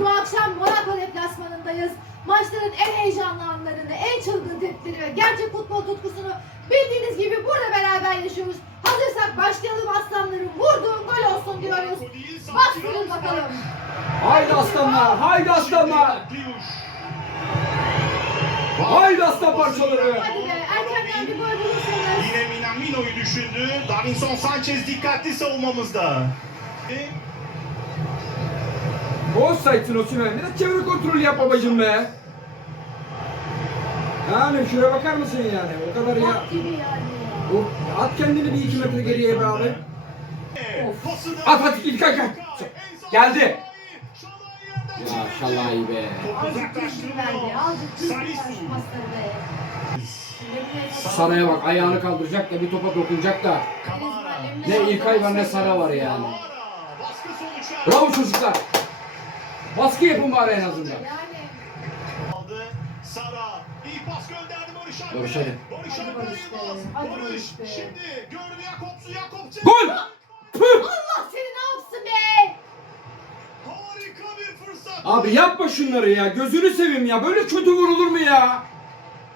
Bu akşam Monaco deplasmanındayız. Maçların en heyecanlı anlarını, en çılgın tepkileri ve gerçek futbol tutkusunu bildiğiniz gibi burada beraber yaşıyoruz. Hazırsak başlayalım aslanlarım. Vurduğun gol olsun diyoruz. Bastırın bakalım. Haydi aslanlar, haydi aslanlar. Haydi aslan parçaları. Hadi be erkenden bir gol bulursanız. Yine Minamino'yu düşündü. Davinson Sanchez dikkatli savunmamızda. Offside'ın Osimhen. Bir de çevre kontrolü yap babacım be. Yani şuraya bakar mısın yani? O kadar ya. O, at kendini bir iki metre geriye be abi. Pasını At at İlkay kalk. Geldi. Ya şalay be. Saraya bak ayağını kaldıracak da bir topa dokunacak da. Ne İlkay var ne Sara var yani. Bravo çocuklar. Baskı yapın bari en azından. Aldı. Sara. İyi pas gönderdi Barış Alper'e. Barış hadi. Barış Hadi Alper Barış be. Yılmaz. Hadi Barış. Barış be. Şimdi gördü Jakobs'u. Jakobs'u. Gol! Püh! Allah seni ne yapsın be? Harika bir fırsat. Abi yapma şunları ya. Gözünü seveyim ya. Böyle kötü vurulur mu ya?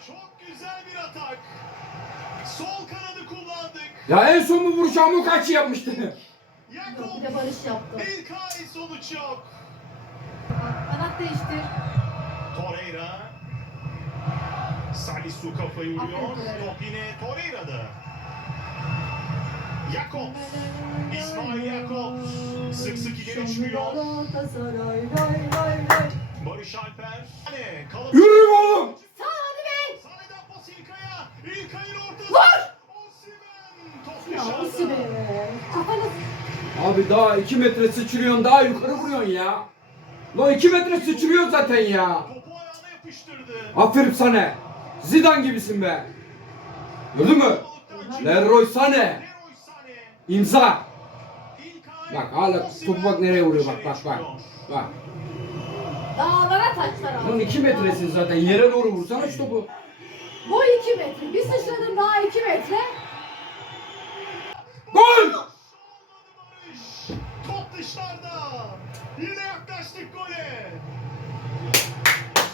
Çok güzel bir atak. Sol kanadı kullandık. Ya en son bu vuruş Amokachi yapmıştı. Yok Jakob. bir de Barış yaptı. İlk ay sonuç yok. Kanat değiştir. Torreira. Salisu kafayı vuruyor. Top yine Torreira'da. Jakob. İsmail Jakob. Sık sık ileri çıkıyor. Barış Alper. Hani kalabalık. Yürü oğlum. Sağ hadi be. Sahiden pas İlkay'a. İlkay'ın ortası. Vur! Abi daha 2 metre sıçrıyorsun daha yukarı vuruyorsun ya. Lan 2 metre sıçrıyor zaten ya. Topu ayağına yapıştırdı. Aferin sana. Zidane gibisin be. Gördün mü? Leroy Sané. Leroy Sané. İmza. İlkay. Bak hala topu bak nereye vuruyor bak bak bak. Bak. dağlara taşlar Lan aldı. 2 metresin zaten yere doğru vursana şu topu. Bu 2 metre. Bir sıçradın daha 2 metre. Gol! Dışarıda. Yine yaklaştık gole.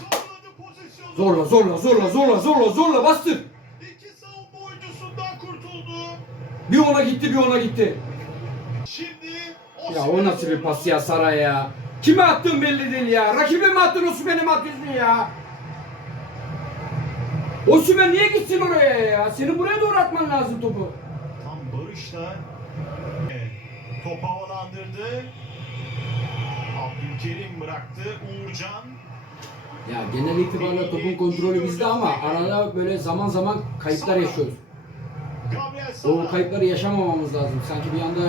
Zorladı pozisyonu. Zorla zorla zorla zorla zorla zorla bastır. İki savunma oyuncusundan kurtuldu. Bir ona gitti bir ona gitti. Şimdi Ya o nasıl bir pas ya Saray ya. Kime attın belli değil ya. Rakibe mi attın Osimhen'e mi atıyorsun ya? Osimhen niye gitsin oraya ya? Senin buraya doğru atman lazım topu. Tam Barış'la Evet, top havalandırdı. Abdülkerim bıraktı. Uğurcan. Ya genel itibariyle topun kontrolü bizde ama arada böyle zaman zaman kayıplar yaşıyoruz. O kayıpları yaşamamamız lazım. Sanki bir anda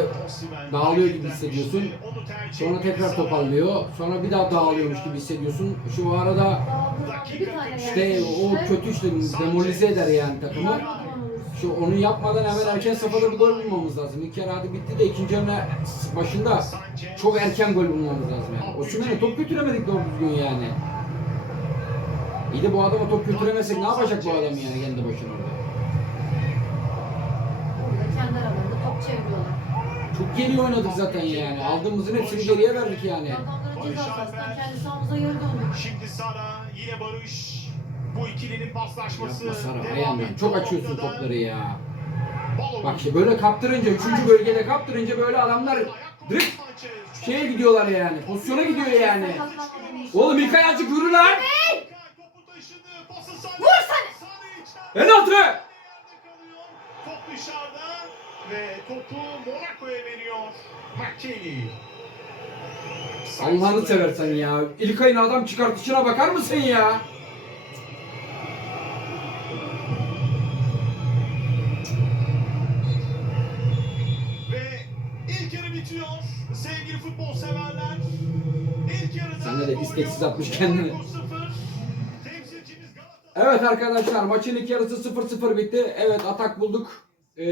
dağılıyor gibi hissediyorsun. Sonra tekrar toparlıyor. Sonra bir daha dağılıyormuş gibi hissediyorsun. Şu arada işte o kötü işte demoralize eder yani takımı. Şu onu yapmadan hemen erken safhada bir gol bulmamız lazım. İlk yarı hadi bitti de ikinci yarı başında çok erken gol bulmamız lazım yani. Osimhen'e top götüremedik doğru düzgün yani. İyi de bu adama top götüremezsek ne yapacak bu adam yani kendi başına orada? Burada kendi aralarında top çeviriyorlar. Çok geri oynadık zaten yani. Aldığımızın hepsini geriye verdik yani. Adamların ceza sahasından kendi sahamıza geri döndük. Şimdi Sara yine Barış. Bu ikilinin paslaşması Yapma Sara devam ayağından. Çok açıyorsun topları ya. Bak işte böyle kaptırınca, üçüncü bölgede kaptırınca böyle adamlar direkt şeye gidiyorlar yani. Pozisyona gidiyor yani. Oğlum İlkay azıcık yürü lan. İlkay topu taşıdı. Pası Sara. Vur Sara. Sara içeride. Penaltı. Top dışarıda ve topu Monaco'ya veriyor. McKennie. Allah'ını seversen ya. İlkay'ın adam çıkartışına bakar mısın ya? Futbol severler. İlk yarıda Sen de isteksiz atmış kendini. Evet arkadaşlar maçın ilk yarısı 0-0 bitti. Evet atak bulduk. Ee,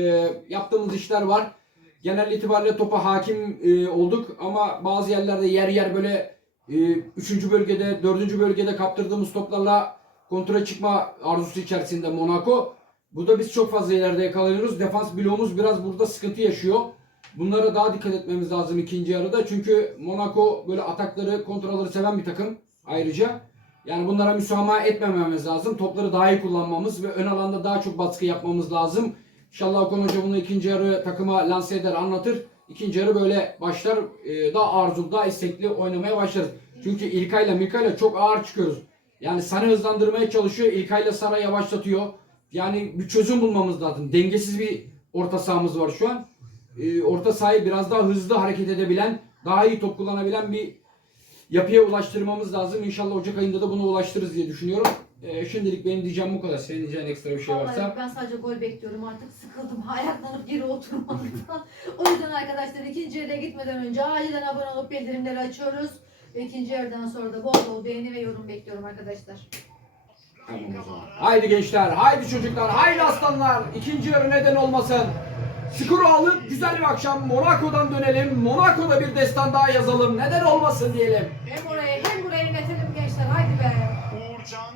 yaptığımız işler var. Genel itibariyle topa hakim e, olduk ama bazı yerlerde yer yer böyle 3. bölgede, 4. bölgede kaptırdığımız toplarla kontra çıkma arzusu içerisinde Monaco. Burada biz çok fazla ileride yakalanıyoruz. Defans bloğumuz biraz burada sıkıntı yaşıyor. Bunlara daha dikkat etmemiz lazım ikinci yarıda. Çünkü Monaco böyle atakları, kontraları seven bir takım ayrıca. Yani bunlara müsamaha etmememiz lazım. Topları daha iyi kullanmamız ve ön alanda daha çok baskı yapmamız lazım. İnşallah Okan Hoca bunu ikinci yarı takıma lanse eder, anlatır. İkinci yarı böyle başlar. e, daha arzulu, daha istekli oynamaya başlarız. Çünkü İlkay'la Mikay'la çok ağır çıkıyoruz. Yani Sara hızlandırmaya çalışıyor. İlkay'la Sara yavaşlatıyor. Yani bir çözüm bulmamız lazım. Dengesiz bir orta sahamız var şu an. Ee, orta sahayı biraz daha hızlı hareket edebilen, daha iyi top kullanabilen bir yapıya ulaştırmamız lazım. İnşallah Ocak ayında da bunu ulaştırırız diye düşünüyorum. Ee, şimdilik benim diyeceğim bu kadar. Senin diyeceğin ekstra bir şey Vallahi varsa. ben sadece gol bekliyorum artık sıkıldım ayaklanıp geri oturmaktan. o yüzden arkadaşlar ikinci yarıya gitmeden önce acilen abone olup bildirimleri açıyoruz. Ve ikinci yarıdan sonra da bol bol beğeni ve yorum bekliyorum arkadaşlar. Tamam o zaman. Haydi gençler, haydi çocuklar, haydi aslanlar. İkinci yarı neden olmasın. Skoru alıp güzel bir akşam Monaco'dan dönelim. Monaco'da bir destan daha yazalım. Neden olmasın diyelim. Hem oraya hem buraya inetelim gençler haydi be. Uğurcan.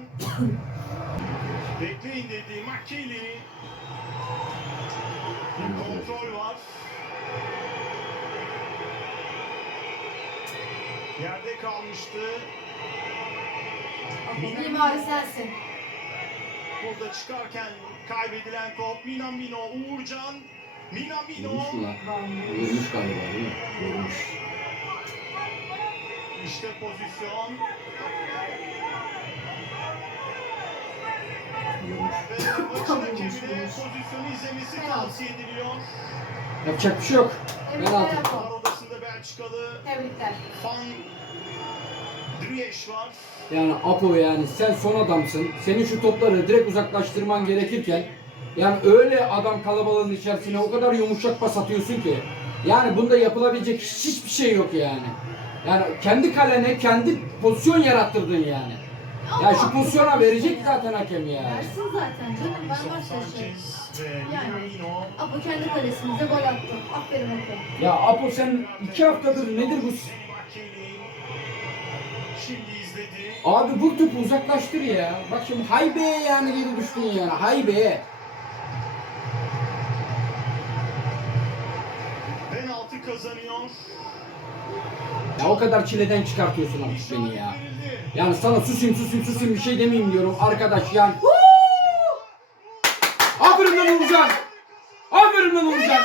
Bekleyin dedi. Bir kontrol var. Yerde kalmıştı. Mimari sensin. Burada çıkarken kaybedilen top Minamino, Uğurcan. Minamino. Vurmuş galiba değil mi? Vurmuş. İşte pozisyon. Ve maçın hakemine pozisyonu izlemesi tavsiye ediliyor. Yapacak bir şey yok. Penaltı. Odasında Belçikalı Tebrikler. Van Driesch var. Yani Apo yani sen son adamsın. Senin şu topları direkt uzaklaştırman gerekirken yani öyle adam kalabalığın içerisine o kadar yumuşak pas atıyorsun ki yani bunda yapılabilecek hiç- hiçbir şey yok yani. Yani kendi kalene kendi pozisyon yarattırdın yani. Ya şu pozisyona verecek zaten hakem ya. Versin zaten canım ben başta şey. Yani. Apo kendi kalesimize gol attı. Aferin Apo. Ya Apo sen iki haftadır nedir bu? Abi vur topu uzaklaştır ya. Bak şimdi hay be yani geri düştün yani hay kazanıyor. Ya o kadar çileden çıkartıyorsun artık beni ya. Yani sana susayım susayım susayım bir şey demeyeyim diyorum arkadaş yani. Aferin lan Uğurcan. Aferin lan Uğurcan.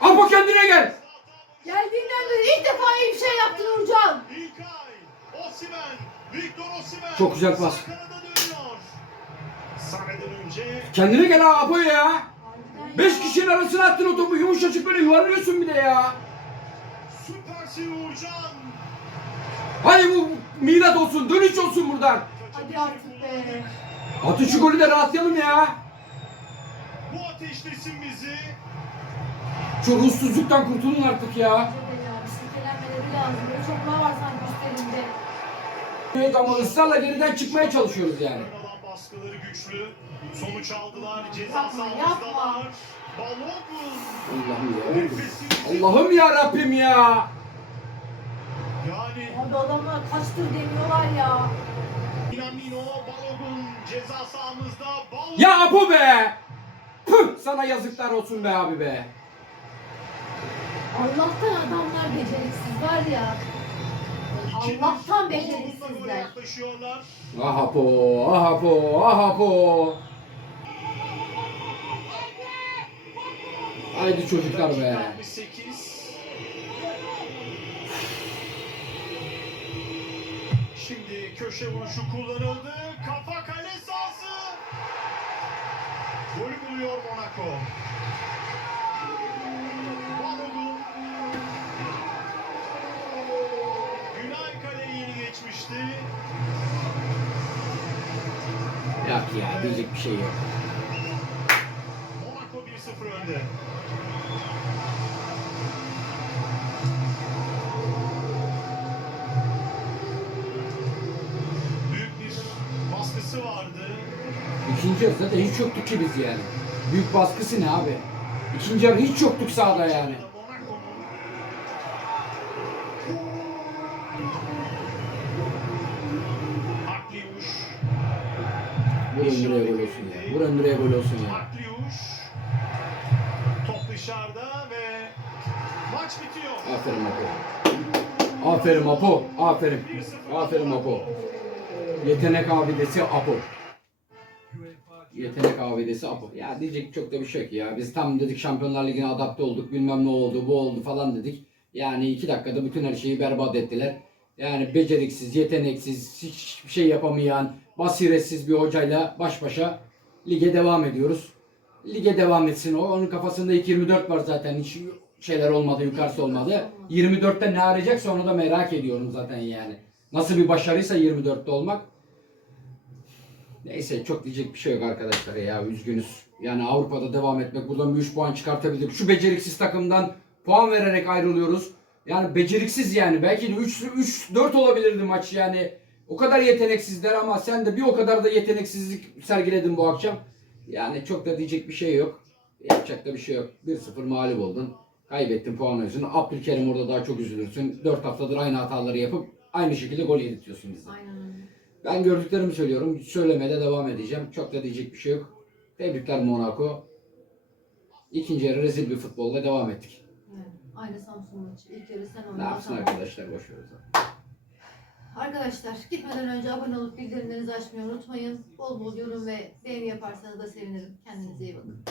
Apo kendine gel. Geldiğinden beri ilk defa iyi bir şey yaptın Uğurcan. İlkay, Osimhen, Victor Osimhen. Çok güzel pas. Sağ kanada dönüyor. Sahneden önce Kendine gel ha Apo ya. Beş kişinin arasına attın o topu yumuşacık böyle yuvarlıyorsun bir de ya. süpersin Uğurcan. Hadi bu milat olsun dönüş olsun buradan. Hadi artık be. Atın şu golü de rahatlayalım ya. Bu ateşlesin bizi. Şu ruhsuzluktan kurtulun artık ya. Çok var sanki üstlerinde. Evet ama ısrarla geriden çıkmaya çalışıyoruz yani. Baskıları güçlü. Sonuç aldılar. Ceza sahamızdalar. Balogun. Allah'ım ya. Allah'ım ya Rabbim ya. Yani Abi adamlar kaçtır demiyorlar ya. Minamino, Balogun ceza sahamızda. Balogun. Ya Apo be! Püh! Sana yazıklar olsun be abi be. Allah'tan adamlar beceriksiz var ya. Allah'tan beceriksizler. yaklaşıyorlar. Ah Apo, ah Apo, ah Apo. Haydi çocuklar be. Dakika 68. Şimdi köşe vuruşu kullanıldı. Kafa kale sahası. Golü buluyor Monaco. Yok ya diyecek bir şey yok. Monaco 1-0 önde. Büyük bir baskısı vardı. İkinci yarı zaten hiç yoktuk ki biz yani. Büyük baskısı ne abi? İkinci yarı hiç yoktuk sahada yani. Vur Öndüre'ye gol olsun ya. Vur Öndüre'ye gol olsun ya. Top dışarıda ve bitiyor. Aferin Apo. Aferin Apo. Aferin. 1-0 Aferin Apo. Yetenek abidesi Apo. Yetenek abidesi Apo. Ya diyecek çok da bir şey yok ya. Biz tam dedik Şampiyonlar Ligi'ne adapte olduk. Bilmem ne oldu, bu oldu falan dedik. Yani iki dakikada bütün her şeyi berbat ettiler. Yani beceriksiz, yeteneksiz, hiçbir şey yapamayan, basiretsiz bir hocayla baş başa lige devam ediyoruz. Lige devam etsin o. Onun kafasında 2-24 var zaten. Hiç şeyler olmadı, yukarısı olmadı. 24'te ne arayacaksa onu da merak ediyorum zaten yani. Nasıl bir başarıysa 24'te olmak. Neyse çok diyecek bir şey yok arkadaşlar ya üzgünüz. Yani Avrupa'da devam etmek buradan bir 3 puan çıkartabildik. Şu beceriksiz takımdan puan vererek ayrılıyoruz. Yani beceriksiz yani belki de 3 3 4 olabilirdi maç yani. O kadar yeteneksizler ama sen de bir o kadar da yeteneksizlik sergiledin bu akşam. Yani çok da diyecek bir şey yok. Yapacak da bir şey yok. 1-0 mağlup oldun. Kaybettin puan oyuncusunu. Abdülkerim orada daha çok üzülürsün. 4 haftadır aynı hataları yapıp aynı şekilde gol yedirtiyorsun bize. Aynen. Ben gördüklerimi söylüyorum. Söylemeye de devam edeceğim. Çok da diyecek bir şey yok. Tebrikler Monaco. İkinci yarı rezil bir futbolla devam ettik. Evet. Aynı Samsun maçı. İlk yarı sen Ne oynadın. yapsın tamam. arkadaşlar boş ver o zaman. Arkadaşlar gitmeden önce abone olup bildirimlerinizi açmayı unutmayın. Bol bol yorum ve beğeni yaparsanız da sevinirim. Kendinize iyi bakın.